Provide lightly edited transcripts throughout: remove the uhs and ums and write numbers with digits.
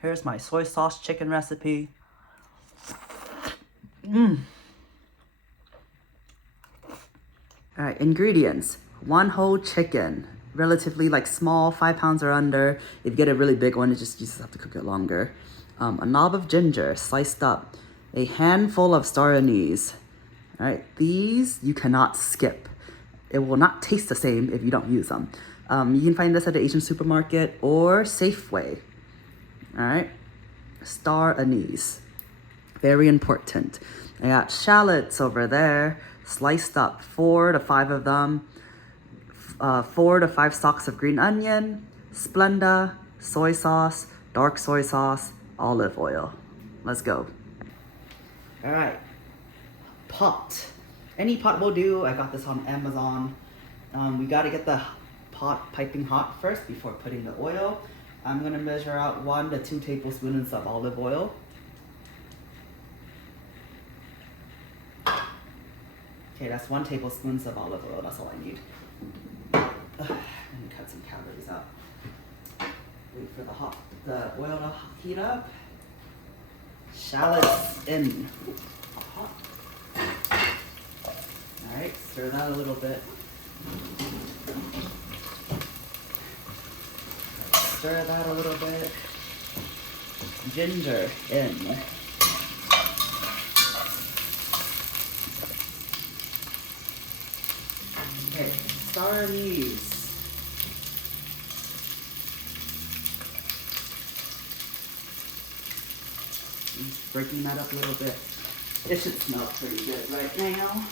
Here's my soy sauce chicken recipe. Alright, ingredients. 1 whole chicken, relatively like small, 5 pounds or under. If you get a really big one, you just have to cook it longer. A knob of ginger, sliced up. A handful of star anise. Alright, these you cannot skip. It will not taste the same if you don't use them. You can find this at the Asian supermarket or Safeway. Alright, star anise. Very important. I got shallots over there, sliced up, 4 to 5 of them. 4 to 5 stalks of green onion, Splenda, soy sauce, dark soy sauce, olive oil. Let's go. All right, pot. Any pot will do. I got this on Amazon. We gotta get the pot piping hot first before putting the oil. I'm gonna measure out 1 to 2 tablespoons of olive oil. Okay, that's 1 tablespoon of olive oil. That's all I need. Let me cut some calories out. Wait for the oil to heat up. Shallots in. Hot. All right, stir that a little bit. Stir that a little bit. Ginger in. Okay, star anise. Breaking that up a little bit. It should smell pretty good right now.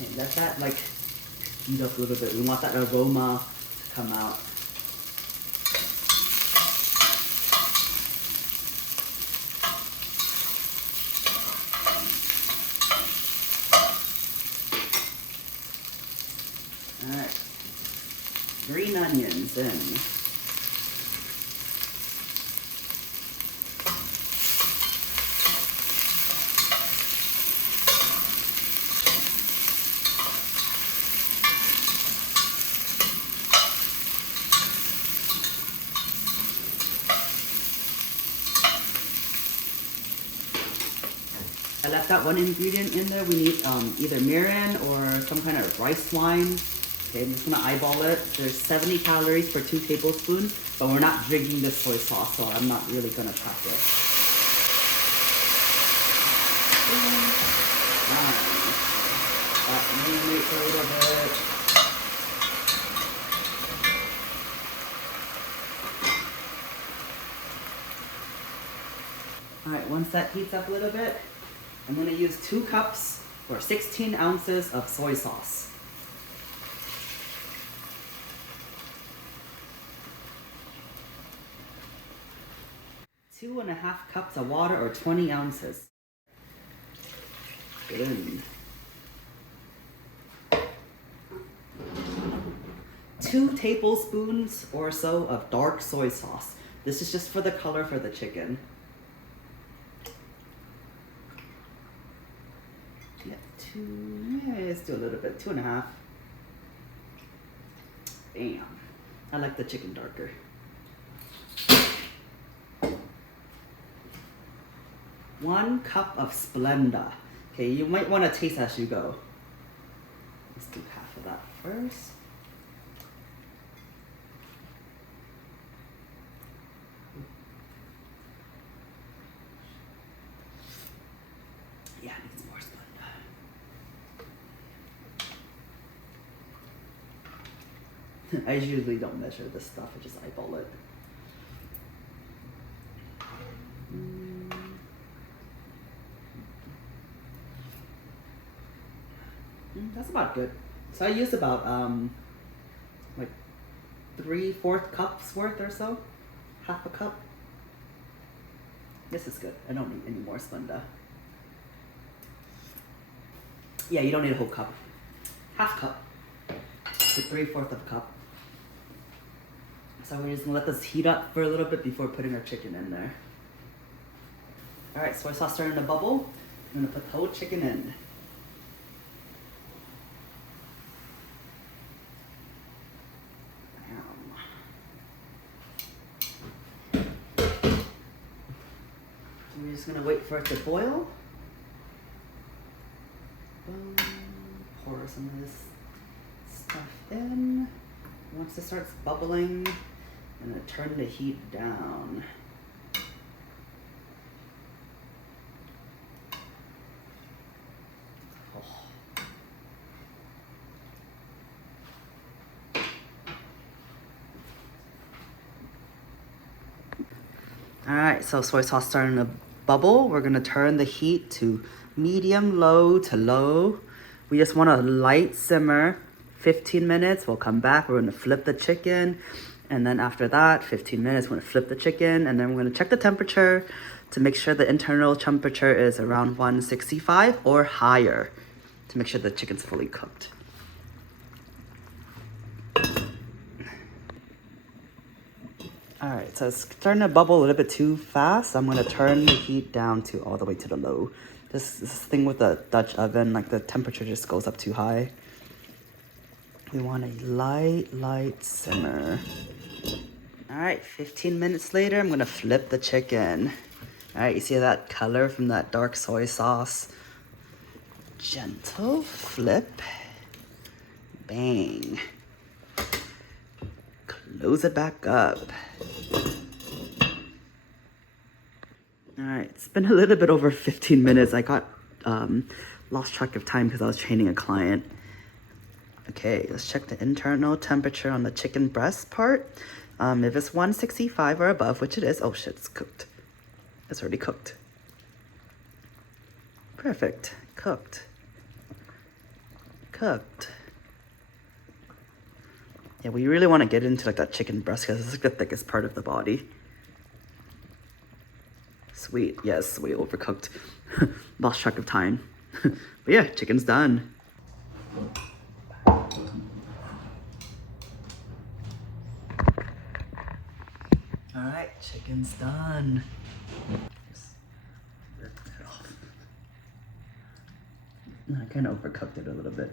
Okay, let that like heat up a little bit. We want that aroma to come out. Alright, green onions in. I left out 1 ingredient in there. We need either mirin or some kind of rice wine. Okay, I'm just gonna eyeball it. There's 70 calories for 2 tablespoons, but we're not drinking this soy sauce, so I'm not really gonna track it. That marinates a little bit. All right, once that heats up a little bit, I'm gonna use 2 cups or 16 ounces of soy sauce. 2.5 cups of water or 20 ounces. Put in 2 tablespoons or so of dark soy sauce. This is just for the color for the chicken. Yeah, 2, let's do a little bit, 2.5. Bam. I like the chicken darker. One cup of Splenda. Okay, you might want to taste as you go. Let's do half of that first. Yeah, it needs more Splenda. I usually don't measure this stuff, I just eyeball it. That's about good. So I use about like 3/4 cups worth or so. Half a cup. This is good. I don't need any more Splenda. Yeah, you don't need a whole cup. Half cup to 3/4 of a cup. So we're just gonna let this heat up for a little bit before putting our chicken in there. All right, soy sauce starting to bubble. I'm gonna put the whole chicken in. We're just gonna wait for it to boil. Boom. Pour some of this stuff in. Once it starts bubbling, I'm gonna turn the heat down. All right, so soy sauce starting to bubble. We're gonna turn the heat to medium, low to low. We just want a light simmer, 15 minutes. We'll come back, we're gonna flip the chicken. And then after that, 15 minutes, we're gonna flip the chicken. And then we're gonna check the temperature to make sure the internal temperature is around 165 or higher to make sure the chicken's fully cooked. All right, so it's starting to bubble a little bit too fast. I'm gonna turn the heat down to all the way to the low. This thing with the Dutch oven, like the temperature just goes up too high. We want a light simmer. All right, 15 minutes later, I'm gonna flip the chicken. All right, you see that color from that dark soy sauce? Gentle flip, bang. Close it back up. All right, it's been a little bit over 15 minutes. I got lost track of time because I was training a client. Okay, let's check the internal temperature on the chicken breast part. If it's 165 or above, which it is, oh shit, it's cooked. It's already cooked. Perfect, cooked. Cooked. Yeah, we really want to get into like that chicken breast because it's like the thickest part of the body. Sweet, yes, we overcooked. Lost track of time. But yeah, chicken's done. All right, chicken's done. Just rip that off. I kind of overcooked it a little bit.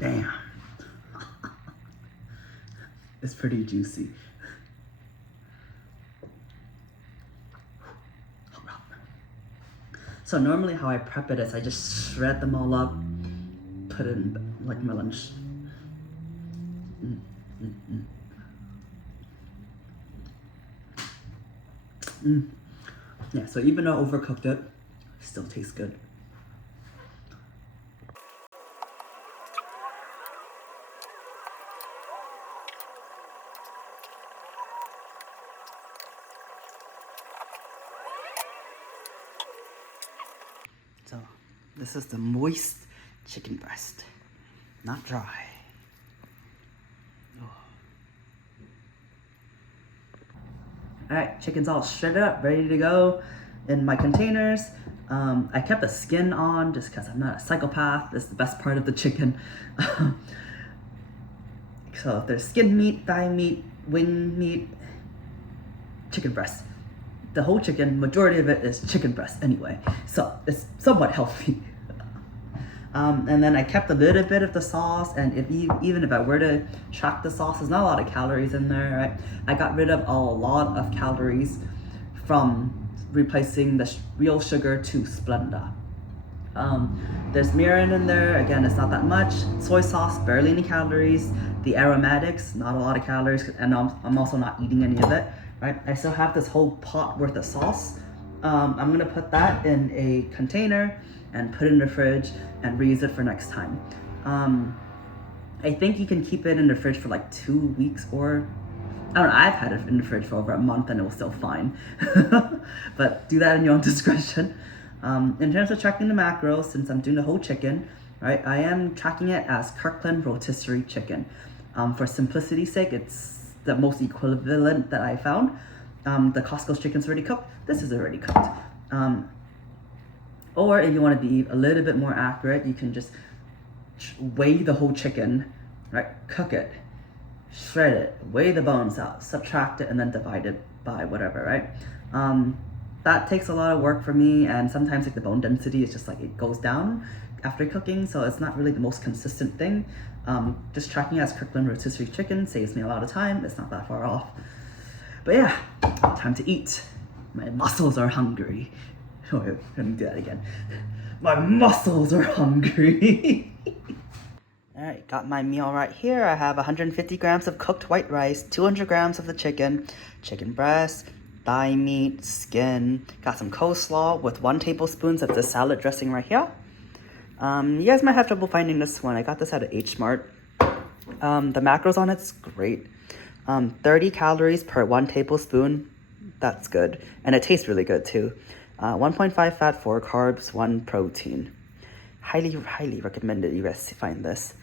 Damn. It's pretty juicy. So normally how I prep it is I just shred them all up, put it in like my lunch. Yeah, so even though I overcooked it, still tastes good. So this is the moist chicken breast, not dry. Oh. All right, chicken's all shredded up, ready to go in my containers. I kept the skin on just because I'm not a psychopath. This is the best part of the chicken. So if there's skin meat, thigh meat, wing meat, chicken breast. The whole chicken, majority of it is chicken breast anyway, so it's somewhat healthy. And then I kept a little bit of the sauce, and even if I were to track the sauce, there's not a lot of calories in there, right? I got rid of a lot of calories from replacing the real sugar to Splenda. There's mirin in there, again, it's not that much. Soy sauce, barely any calories. The aromatics, not a lot of calories, and I'm also not eating any of it. Right, I still have this whole pot worth of sauce. I'm gonna put that in a container and put it in the fridge and reuse it for next time. I think you can keep it in the fridge for like 2 weeks, or I don't know, I've had it in the fridge for over a month and it was still fine. But do that in your own discretion. In terms of tracking the macros, since I'm doing the whole chicken, right, I am tracking it as Kirkland rotisserie chicken. For simplicity's sake, it's the most equivalent that I found. The Costco's chicken's already cooked. This is already cooked. Or if you want to be a little bit more accurate, you can just weigh the whole chicken, right? Cook it, shred it, weigh the bones out, subtract it, and then divide it by whatever, right? That takes a lot of work for me, and sometimes like the bone density is just like it goes down after cooking, so it's not really the most consistent thing. Just tracking as Kirkland rotisserie chicken saves me a lot of time. It's not that far off. But yeah, time to eat. My muscles are hungry. Oh, let me do that again. My muscles are hungry. Alright, got my meal right here. I have 150 grams of cooked white rice, 200 grams of the chicken, chicken breast, thigh meat, skin. Got some coleslaw with 1 tablespoon of the salad dressing right here. You guys might have trouble finding this one. I got this at H Mart. The macros on it's great. 30 calories per 1 tablespoon. That's good. And it tastes really good too. 1.5 fat, 4 carbs, 1 protein. Highly, highly recommended you guys find this.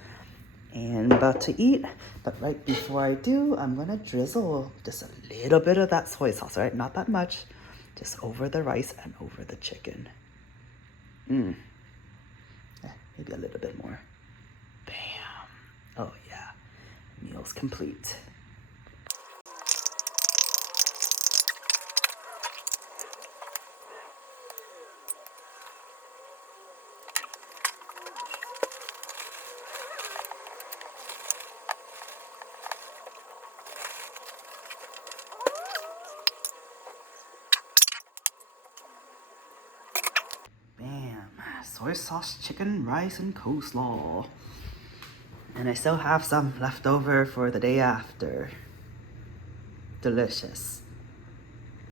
And I'm about to eat, but right before I do, I'm gonna drizzle just a little bit of that soy sauce, right? Not that much, just over the rice and over the chicken. Maybe a little bit more. Bam. Oh yeah, meal's complete. Soy sauce, chicken, rice, and coleslaw. And I still have some left over for the day after. Delicious.